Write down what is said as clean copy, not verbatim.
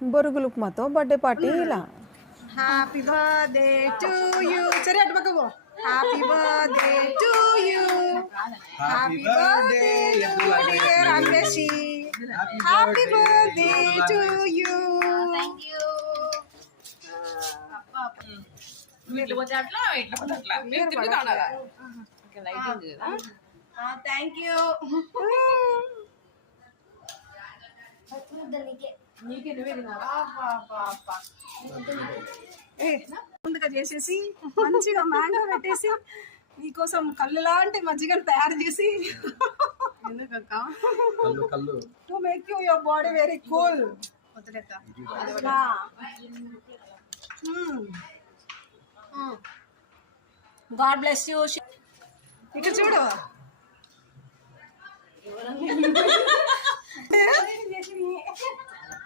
బొరుగులు ఉప్మాతో birthday party ఇలా. Happy birthday to you. సరే అటు పక్క పో. Happy birthday to you. Happy birthday dear Anveshi. Happy birthday to you. Thank you. ఇట్లా పోతే అట్లా ఇట్లా పోతే అట్లా మీరు తిప్పుతా ఉన్నారా? లైటింగ్ కదా. Thank you. నీకే నువ్వే తినాలా? ముందుగా చేసేసి మంచిగా మ్యాంగో పెట్టేసి నీకోసం కళ్ళు లాంటి మజ్జిగను తయారు చేసి to make you your body very cool. God bless you. ఇక్కడ చూడు.